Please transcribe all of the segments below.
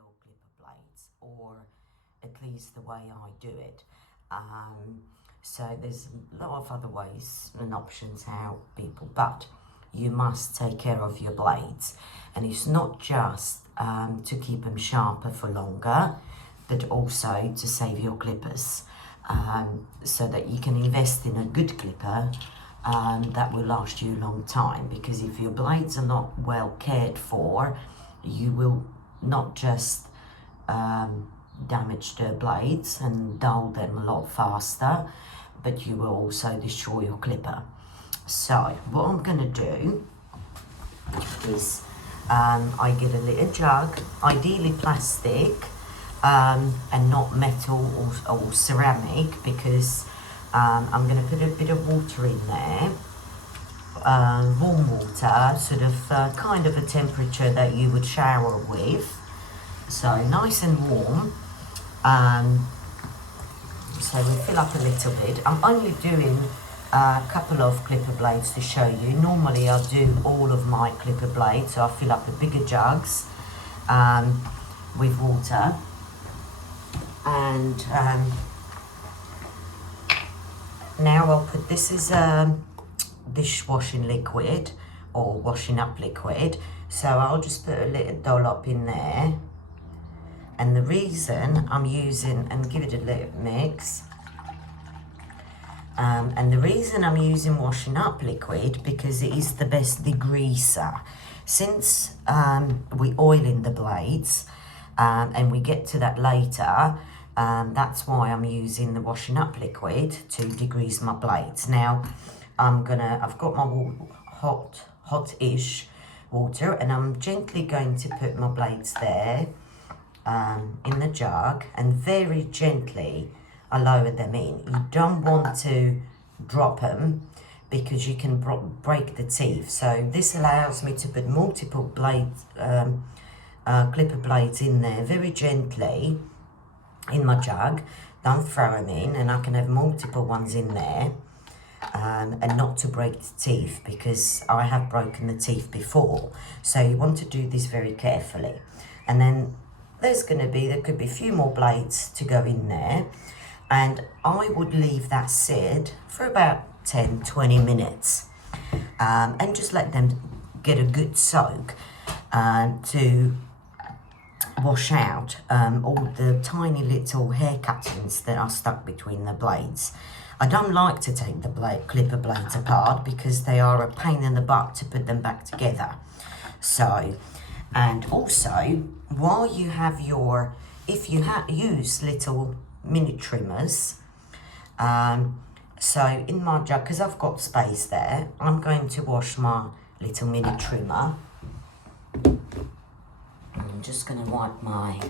your clipper blades, or at least the way I do it. So there's a lot of other ways and options how people, but you must take care of your blades. And it's not just to keep them sharper for longer, but also to save your clippers, so that you can invest in a good clipper that will last you a long time. Because if your blades are not well cared for, you will not just damage the blades and dull them a lot faster, but you will also destroy your clipper. So what I'm going to do is I get a little jug, ideally plastic, and not metal or ceramic, because I'm going to put a bit of water in there, warm water, sort of kind of a temperature that you would shower with, so nice and warm. So we fill up a little bit. I'm only doing a couple of clipper blades to show you. Normally I'll do all of my clipper blades, so I fill up a bigger jugs with water, and now I'll put, this is dishwashing liquid or washing up liquid, so I'll just put a little dollop in there. And the reason I'm using, and give it a little mix, and the reason I'm using washing up liquid, because it is the best degreaser. Since we oil in the blades, and we get to that later, that's why I'm using the washing up liquid to degrease my blades. Now I've got my hot-ish water, and I'm gently going to put my blades there in the jug, and very gently I lower them in. You don't want to drop them, because you can break the teeth. So this allows me to put multiple blades, clipper blades in there very gently in my jug. Don't throw them in, and I can have multiple ones in there, and not to break the teeth, because I have broken the teeth before. So you want to do this very carefully. And then there could be a few more blades to go in there, and I would leave that sit for about 10-20 minutes, and just let them get a good soak to wash out all the tiny little hair cuttings that are stuck between the blades. I don't like to take the clipper blades apart, because they are a pain in the butt to put them back together. So, and also, while you have your, if you use little mini trimmers, so in my jug, because I've got space there, I'm going to wash my little mini trimmer. I'm just going to wipe my,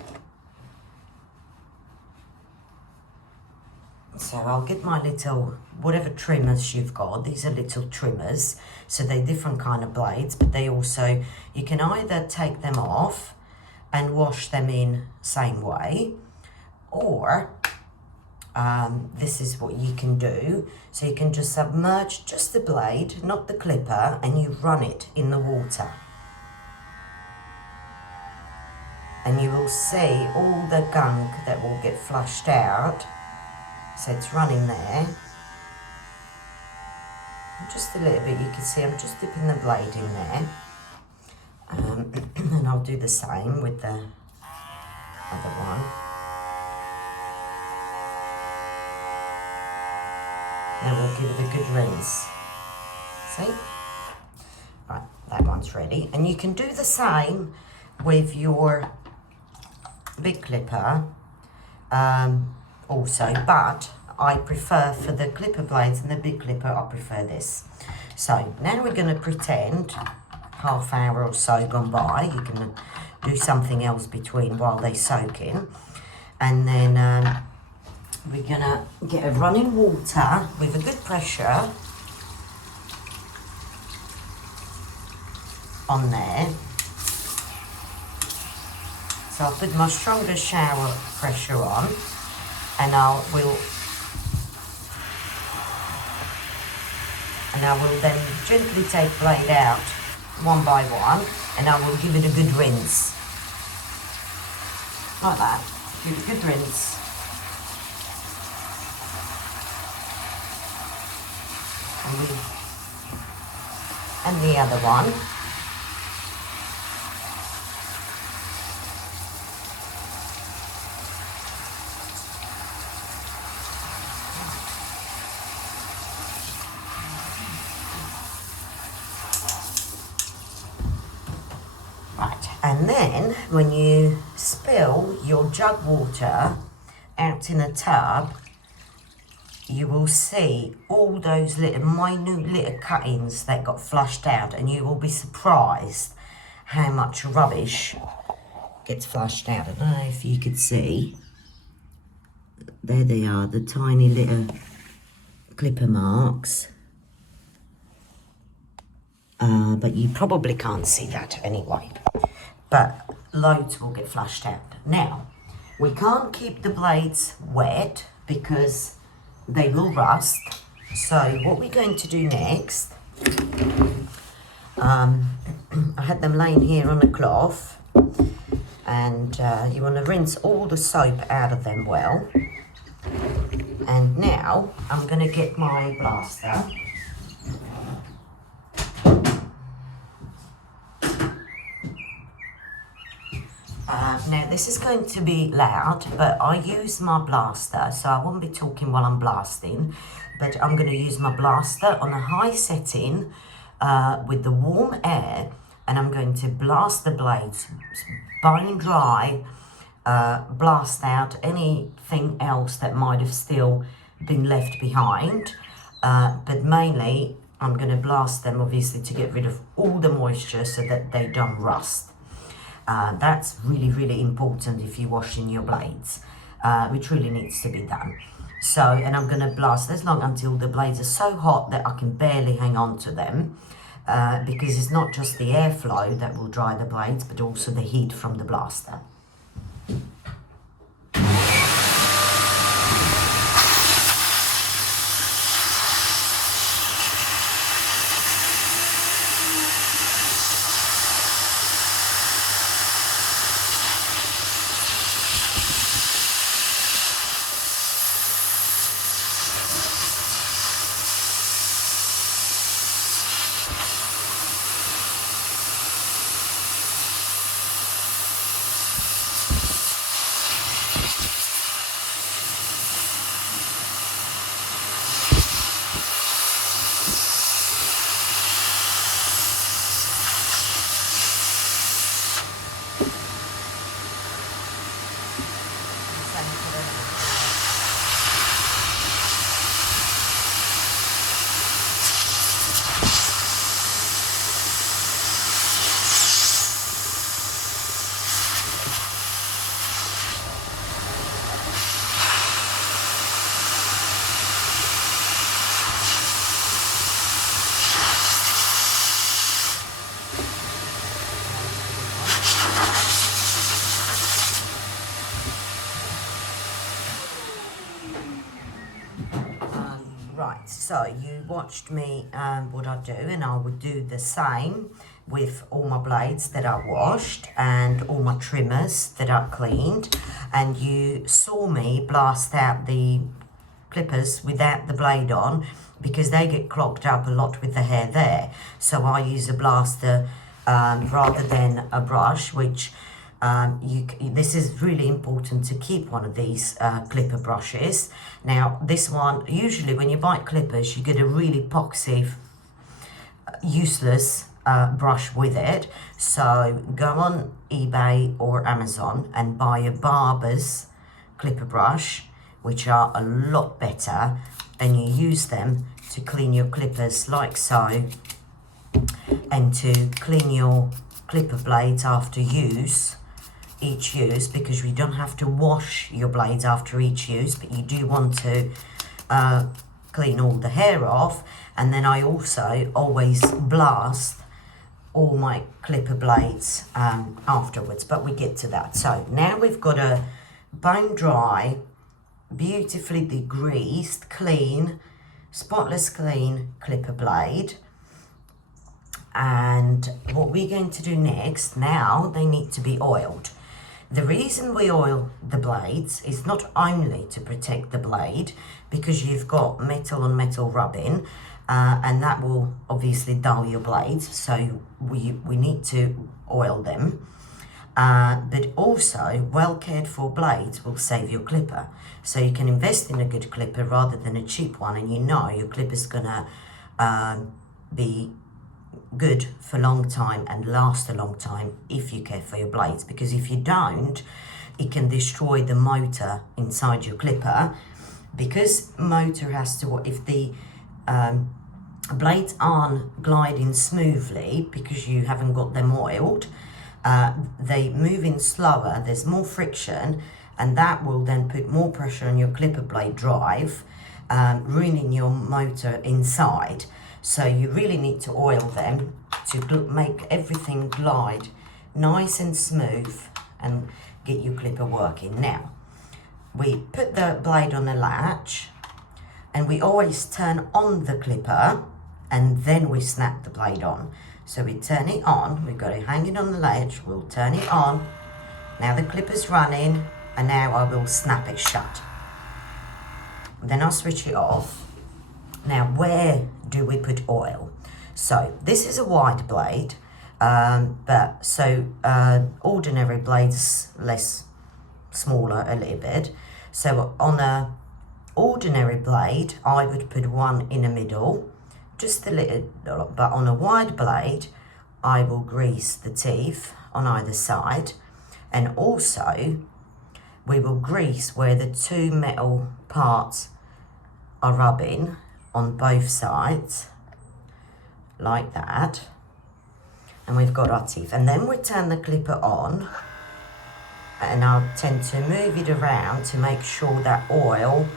so I'll get my little, whatever trimmers you've got. These are little trimmers, so they're different kind of blades, but they also, you can either take them off and wash them in same way, or this is what you can do. So you can just submerge just the blade, not the clipper, and you run it in the water. And you will see all the gunk that will get flushed out. So it's running there. Just a little bit, you can see I'm just dipping the blade in there. And I'll do the same with the other one. Now we'll give it a good rinse. See? Right, that one's ready. And you can do the same with your big clipper also, but I prefer, for the clipper blades and the big clipper, I prefer this. So now we're going to pretend half hour or so gone by. You can do something else between while they're soaking, and then we're going to get a running water with a good pressure on there. So I'll put my strongest shower pressure on, and I will then gently take blade out one by one, and I will give it a good rinse. like that. Give it a good rinse. And the other one. Right, and then when you spill your jug water out in a tub, you will see all those little minute little cuttings that got flushed out, and you will be surprised how much rubbish gets flushed out. I don't know if you could see. There they are, the tiny little clipper marks. But you probably can't see that anyway. But loads will get flushed out. Now, we can't keep the blades wet because they will rust. So what we're going to do next, I had them laying here on a cloth, and you want to rinse all the soap out of them well. And now I'm going to get my blaster. Now this is going to be loud, but I use my blaster, so I won't be talking while I'm blasting, but I'm going to use my blaster on a high setting with the warm air, and I'm going to blast the blades bone dry, blast out anything else that might have still been left behind, but mainly I'm going to blast them obviously to get rid of all the moisture so that they don't rust. That's really, really important if you're washing your blades, which really needs to be done. So, and I'm going to blast as long until the blades are so hot that I can barely hang on to them, because it's not just the airflow that will dry the blades, but also the heat from the blaster. Right, so you watched me what I do, and I would do the same with all my blades that I washed and all my trimmers that I cleaned, and you saw me blast out the clippers without the blade on because they get clogged up a lot with the hair there. So I use a blaster rather than a brush, which this is really important to keep one of these clipper brushes. Now this one, usually when you buy clippers you get a really epoxy useless brush with it, so go on eBay or Amazon and buy a barber's clipper brush, which are a lot better, and you use them to clean your clippers like so, and to clean your clipper blades after each use, because you don't have to wash your blades after each use, but you do want to clean all the hair off. And then I also always blast all my clipper blades afterwards, but we get to that. So now we've got a bone dry, beautifully degreased, clean, spotless clean clipper blade. And what we're going to do next, now they need to be oiled. The reason we oil the blades is not only to protect the blade, because you've got metal on metal rubbing, and that will obviously dull your blades, so we need to oil them. But also, well cared for blades will save your clipper. So you can invest in a good clipper rather than a cheap one, and you know your clipper's gonna be good for a long time and last a long time if you care for your blades. Because if you don't, it can destroy the motor inside your clipper. Because motor has to, if the blades aren't gliding smoothly because you haven't got them oiled, they move in slower, there's more friction, and that will then put more pressure on your clipper blade drive, ruining your motor inside. So you really need to oil them to make everything glide nice and smooth and get your clipper working. Now, we put the blade on the latch, and we always turn on the clipper and then we snap the blade on. So we turn it on, we've got it hanging on the ledge, we'll turn it on. Now the clipper's running, and now I will snap it shut. Then I'll switch it off. Now, where do we put oil? So this is a wide blade, ordinary blades smaller a little bit. So on a ordinary blade, I would put one in the middle, just a little, but on a wide blade, I will grease the teeth on either side, and also we will grease where the two metal parts are rubbing on both sides, like that. And we've got our teeth. And then we turn the clipper on, and I'll tend to move it around to make sure that oil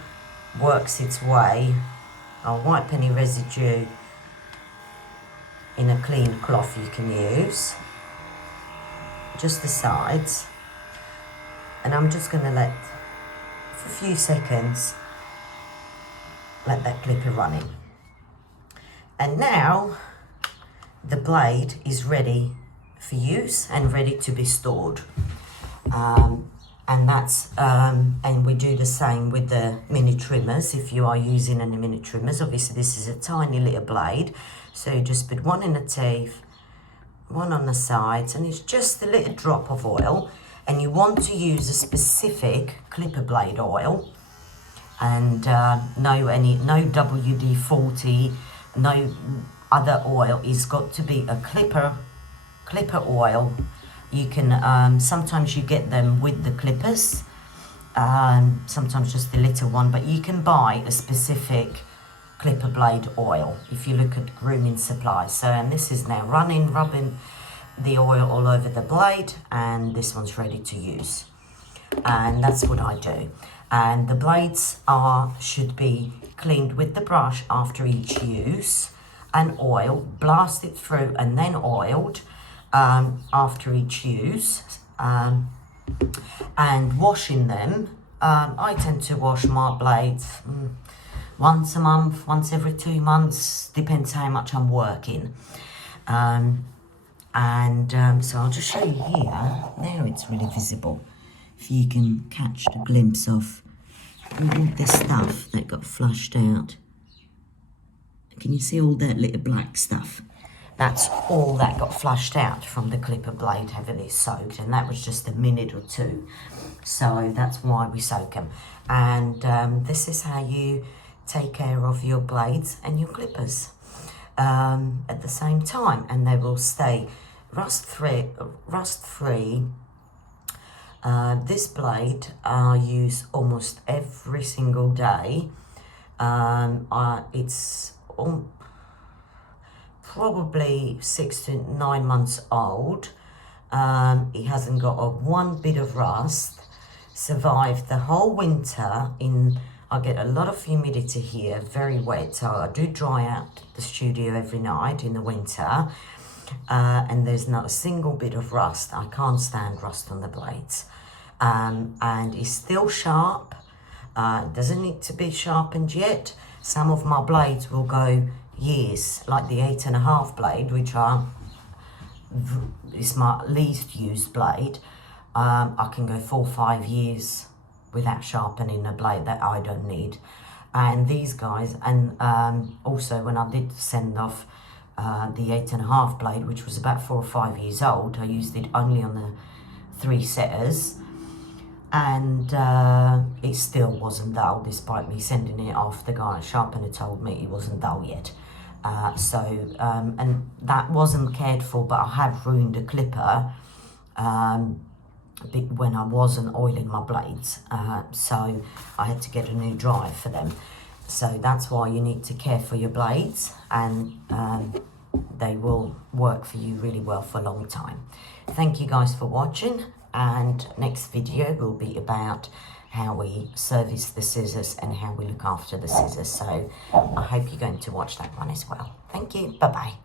works its way. I'll wipe any residue in a clean cloth you can use, just the sides. And I'm just going to let, for a few seconds, let that clipper running. And now the blade is ready for use and ready to be stored. And we do the same with the mini trimmers. If you are using any mini trimmers, obviously this is a tiny little blade, so you just put one in the teeth, one on the sides, and it's just a little drop of oil. And you want to use a specific clipper blade oil, and no WD-40, no other oil. It's got to be a clipper oil. You can sometimes you get them with the clippers, sometimes just a little one, but you can buy a specific clipper blade oil if you look at grooming supplies. So, and this is now rubbing the oil all over the blade, and this one's ready to use. And that's what I do. And the blades should be cleaned with the brush after each use, and oil, blasted through and then oiled after each use, and washing them. I tend to wash my blades once a month, once every 2 months, depends how much I'm working. So I'll just show you here. Now it's really visible. If you can catch a glimpse of all the stuff that got flushed out. Can you see all that little black stuff? That's all that got flushed out from the clipper blade heavily soaked, and that was just a minute or two. So that's why we soak them. And this is how you take care of your blades and your clippers at the same time, and they will stay rust free. This blade I use almost every single day. It's probably 6 to 9 months old. It hasn't got one bit of rust. Survived the whole winter I get a lot of humidity here, very wet, so I do dry out the studio every night in the winter, and there's not a single bit of rust. I can't stand rust on the blades, and it's still sharp. Doesn't need to be sharpened yet. Some of my blades will go years, like the 8.5 blade, which is my least used blade. I can go 4 or 5 years without sharpening a blade that I don't need. And these guys, and also when I did send off the 8.5 blade, which was about 4 or 5 years old, I used it only on the 3 setters, and it still wasn't dull despite me sending it off. The guy at sharpener told me it wasn't dull yet. And that wasn't cared for, but I have ruined a clipper when I wasn't oiling my blades, so I had to get a new drive for them. So that's why you need to care for your blades, and they will work for you really well for a long time. Thank you guys for watching, and next video will be about how we service the scissors and how we look after the scissors. So I hope you're going to watch that one as well. Thank you. Bye bye.